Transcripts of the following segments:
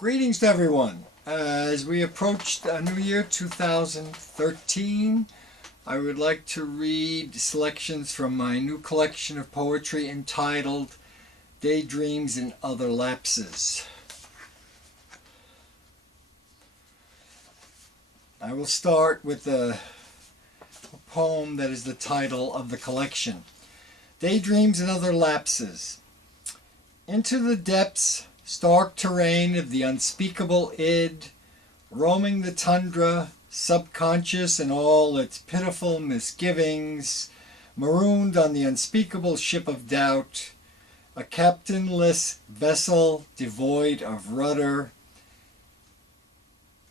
Greetings to everyone. As we approach the new year 2013, I would like to read selections from my new collection of poetry entitled Daydreams and Other Lapses. I will start with a poem that is the title of the collection. Daydreams and Other Lapses. Into the depths, stark terrain of the unspeakable id, roaming the tundra, subconscious in all its pitiful misgivings, marooned on the unspeakable ship of doubt, a captainless vessel devoid of rudder.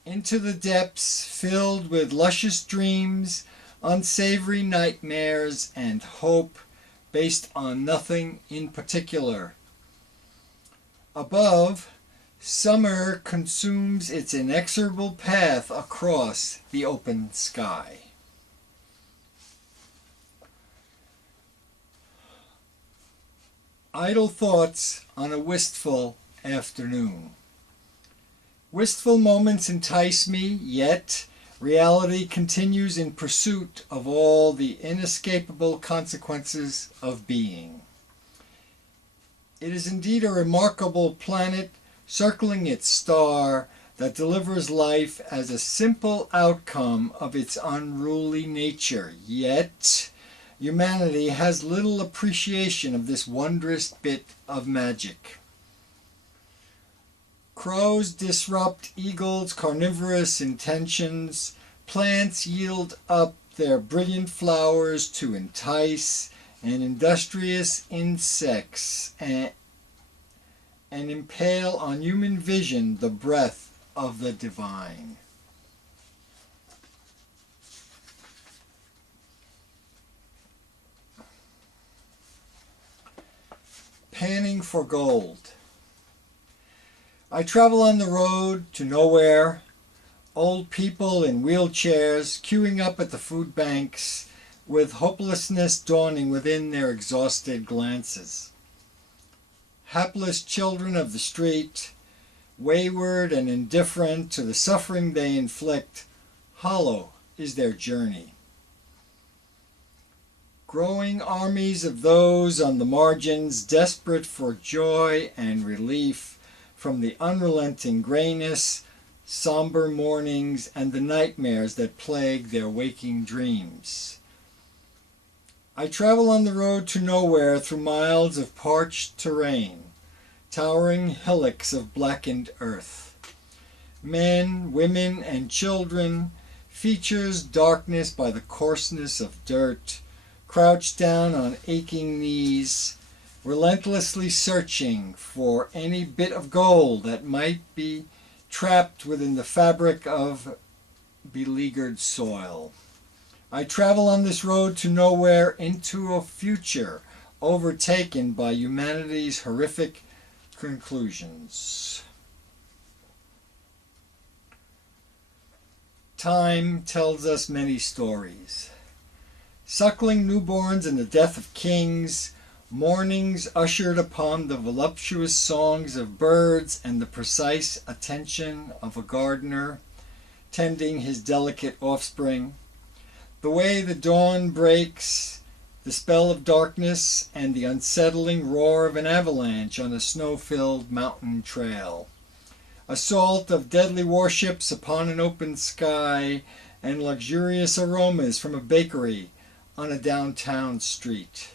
Into the depths, filled with luscious dreams, unsavory nightmares, and hope based on nothing in particular. Above, summer consumes its inexorable path across the open sky. Idle thoughts on a wistful afternoon. Wistful moments entice me, yet reality continues in pursuit of all the inescapable consequences of being. It is indeed a remarkable planet circling its star that delivers life as a simple outcome of its unruly nature. Yet, humanity has little appreciation of this wondrous bit of magic. Crows disrupt eagles' carnivorous intentions. Plants yield up their brilliant flowers to entice and industrious insects and impale on human vision the breath of the divine. Panning for gold. I travel on the road to nowhere, old people in wheelchairs queuing up at the food banks, with hopelessness dawning within their exhausted glances. Hapless children of the street, wayward and indifferent to the suffering they inflict, hollow is their journey. Growing armies of those on the margins, desperate for joy and relief from the unrelenting grayness, somber mornings, and the nightmares that plague their waking dreams. I travel on the road to nowhere through miles of parched terrain, towering hillocks of blackened earth. Men, women, and children, features darkness by the coarseness of dirt, crouched down on aching knees, relentlessly searching for any bit of gold that might be trapped within the fabric of beleaguered soil. I travel on this road to nowhere into a future overtaken by humanity's horrific conclusions. Time tells us many stories. Suckling newborns and the death of kings, mornings ushered upon the voluptuous songs of birds and the precise attention of a gardener tending his delicate offspring. The way the dawn breaks, the spell of darkness, and the unsettling roar of an avalanche on a snow-filled mountain trail. Assault of deadly warships upon an open sky, and luxurious aromas from a bakery on a downtown street.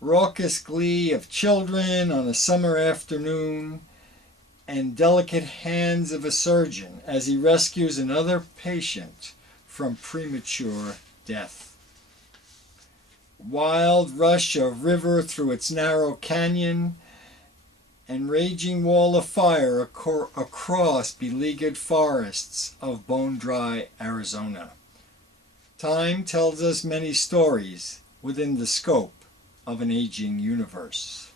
Raucous glee of children on a summer afternoon, and delicate hands of a surgeon as he rescues another patient from premature death. Wild rush of river through its narrow canyon, and raging wall of fire across beleaguered forests of bone-dry Arizona. Time tells us many stories within the scope of an aging universe.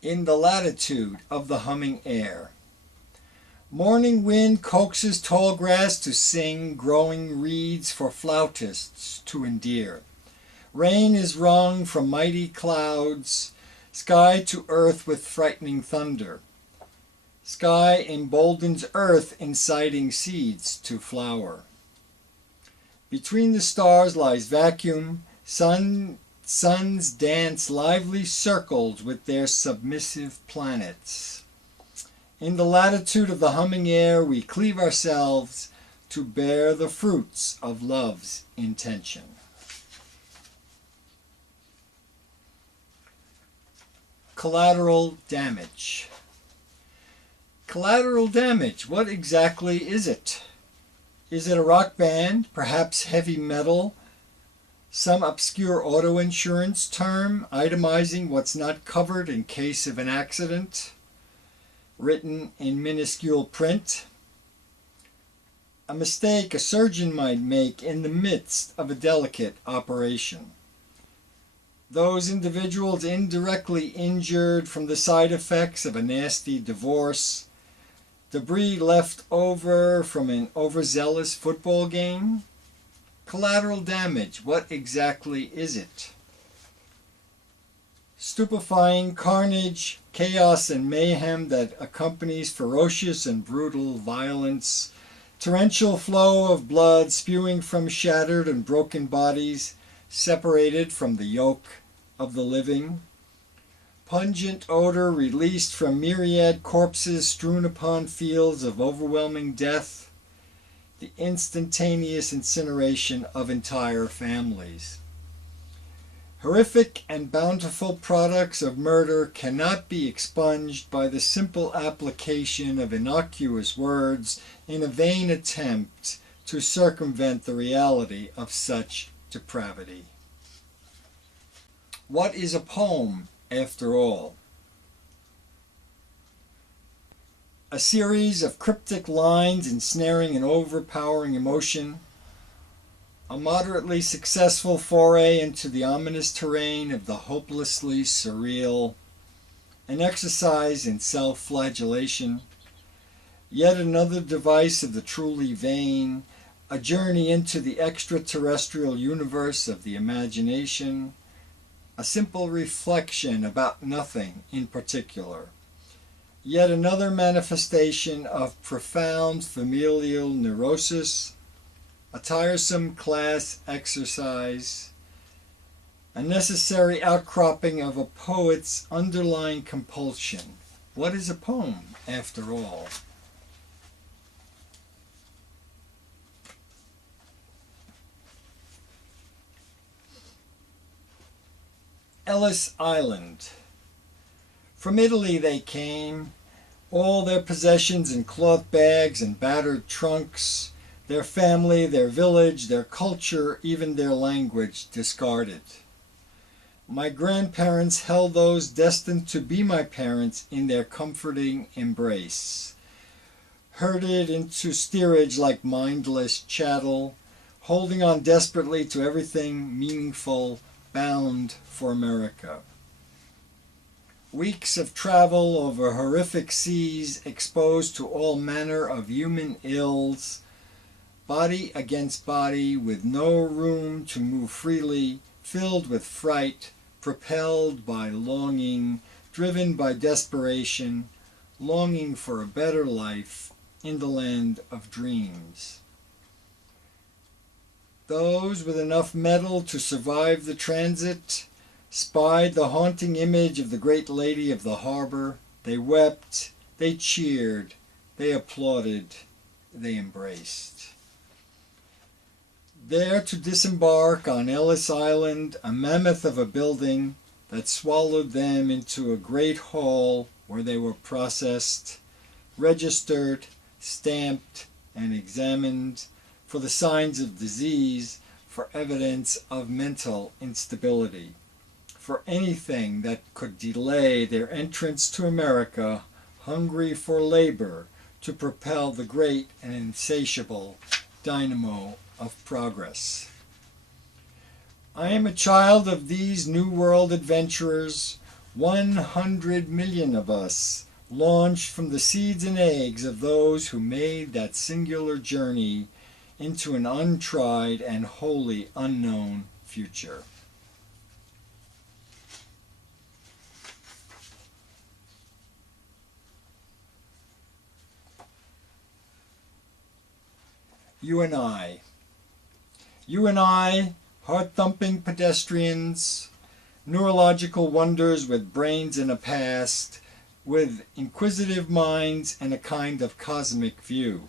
In the latitude of the humming air. Morning wind coaxes tall grass to sing, growing reeds for flautists to endear. Rain is wrung from mighty clouds, sky to earth with frightening thunder. Sky emboldens earth, inciting seeds to flower. Between the stars lies vacuum. Suns dance lively circles with their submissive planets. In the latitude of the humming air, we cleave ourselves to bear the fruits of love's intention. Collateral damage. Collateral damage, what exactly is it? Is it a rock band, perhaps heavy metal, some obscure auto insurance term itemizing what's not covered in case of an accident, written in minuscule print? A mistake a surgeon might make in the midst of a delicate operation. Those individuals indirectly injured from the side effects of a nasty divorce, debris left over from an overzealous football game? Collateral damage, what exactly is it? Stupefying carnage, chaos and mayhem that accompanies ferocious and brutal violence, torrential flow of blood spewing from shattered and broken bodies, separated from the yoke of the living, pungent odor released from myriad corpses strewn upon fields of overwhelming death, the instantaneous incineration of entire families. Horrific and bountiful products of murder cannot be expunged by the simple application of innocuous words in a vain attempt to circumvent the reality of such depravity. What is a poem, after all? A series of cryptic lines ensnaring an overpowering emotion, a moderately successful foray into the ominous terrain of the hopelessly surreal, an exercise in self-flagellation, yet another device of the truly vain, a journey into the extraterrestrial universe of the imagination, a simple reflection about nothing in particular, yet another manifestation of profound familial neurosis, a tiresome class exercise, a necessary outcropping of a poet's underlying compulsion. What is a poem, after all? Ellis Island. From Italy they came, all their possessions in cloth bags and battered trunks, their family, their village, their culture, even their language discarded. My grandparents held those destined to be my parents in their comforting embrace, herded into steerage like mindless chattel, holding on desperately to everything meaningful, bound for America. Weeks of travel over horrific seas, exposed to all manner of human ills, body against body, with no room to move freely, filled with fright, propelled by longing, driven by desperation, longing for a better life in the land of dreams. Those with enough mettle to survive the transit spied the haunting image of the great lady of the harbor. They wept, they cheered, they applauded, they embraced. There to disembark on Ellis Island, a mammoth of a building that swallowed them into a great hall where they were processed, registered, stamped, and examined for the signs of disease, for evidence of mental instability, for anything that could delay their entrance to America, hungry for labor to propel the great and insatiable dynamo of progress. I am a child of these New World adventurers, 100 million of us, launched from the seeds and eggs of those who made that singular journey into an untried and wholly unknown future. You and I. You and I, heart-thumping pedestrians, neurological wonders with brains in a past, with inquisitive minds and a kind of cosmic view.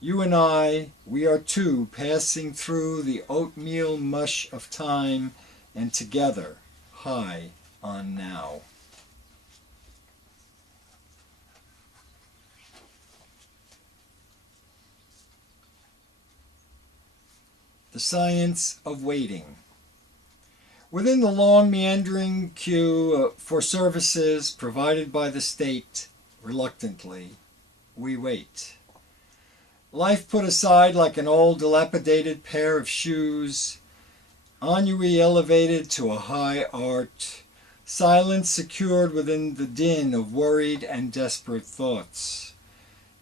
You and I, we are two passing through the oatmeal mush of time, and together, high on now. The Science of Waiting. Within the long meandering queue for services provided by the state, reluctantly, we wait. Life put aside like an old dilapidated pair of shoes, ennui elevated to a high art, silence secured within the din of worried and desperate thoughts.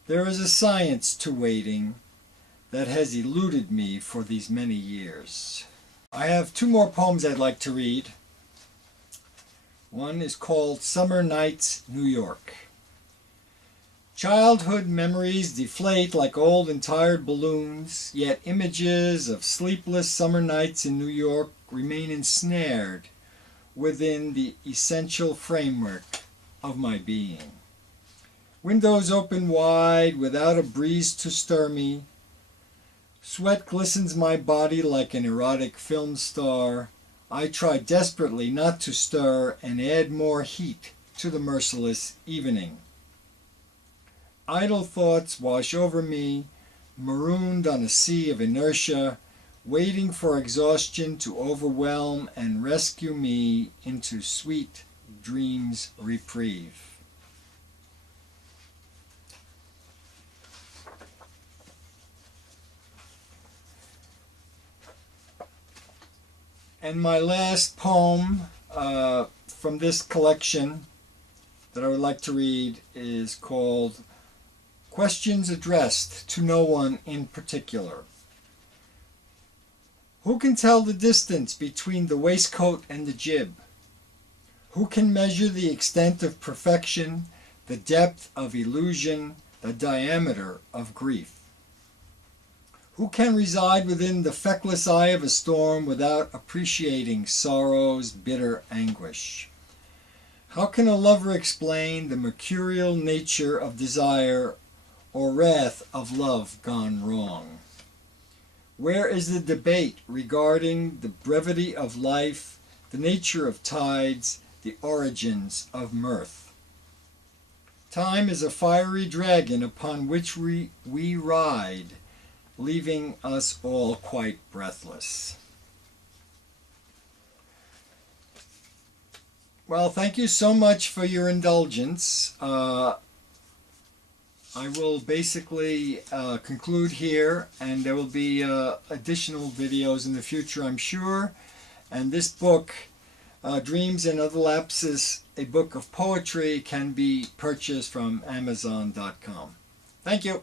There is a science to waiting that has eluded me for these many years. I have two more poems I'd like to read. One is called Summer Nights, New York. Childhood memories deflate like old and tired balloons, yet images of sleepless summer nights in New York remain ensnared within the essential framework of my being. Windows open wide without a breeze to stir me. Sweat glistens my body like an erotic film star. I try desperately not to stir and add more heat to the merciless evening. Idle thoughts wash over me, marooned on a sea of inertia, waiting for exhaustion to overwhelm and rescue me into sweet dreams' reprieve. And my last poem from this collection that I would like to read is called Questions Addressed to No One in Particular. Who can tell the distance between the waistcoat and the jib? Who can measure the extent of perfection, the depth of illusion, the diameter of grief? Who can reside within the feckless eye of a storm without appreciating sorrow's bitter anguish? How can a lover explain the mercurial nature of desire or wrath of love gone wrong? Where is the debate regarding the brevity of life, the nature of tides, the origins of mirth? Time is a fiery dragon upon which we ride, leaving us all quite breathless. Well, thank you so much for your indulgence. I will basically conclude here, and there will be additional videos in the future, I'm sure. And this book, Dreams and Other Lapses, a book of poetry, can be purchased from Amazon.com. Thank you.